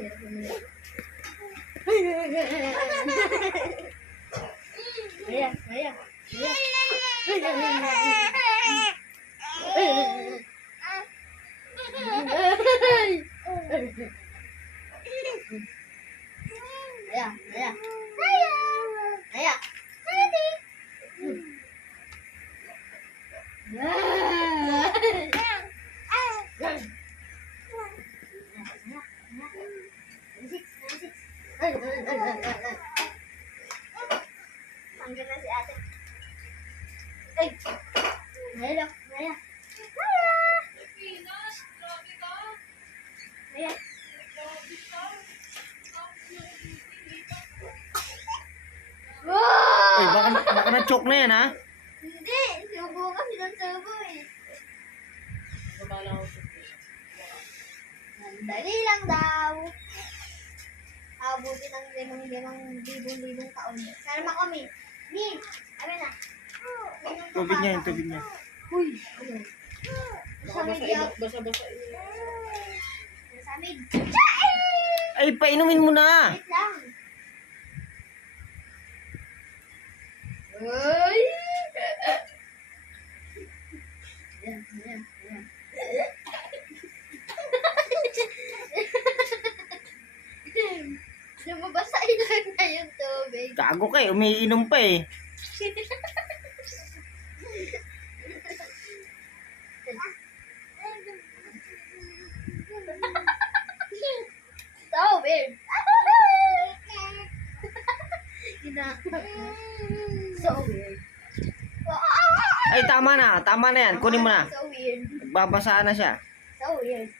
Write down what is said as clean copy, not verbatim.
Ayan, ayan. Ayan, ayan. Ayan. Panggil na si ate. Ay! Hello, Maya. Maya. Ay, baka na-choke na yan, ha? Hindi! Subo ka, sinusubo eh. Dali lang daw. Abutin ng libong taon. Sana makami. Ni! Ano na? Tubig niya, yung tubig niya. Uy! Ano? Basa-basa. Nasamid. Ay, painumin mo na! Wait lang. Uy! Ayan, ayan, ayan. Lumabasain lang na yung tubig. Gago ka eh, umiinom pa eh. So weird. So weird. Ay, tama na yan. Kunin mo na. So weird. Babasa na siya. So weird.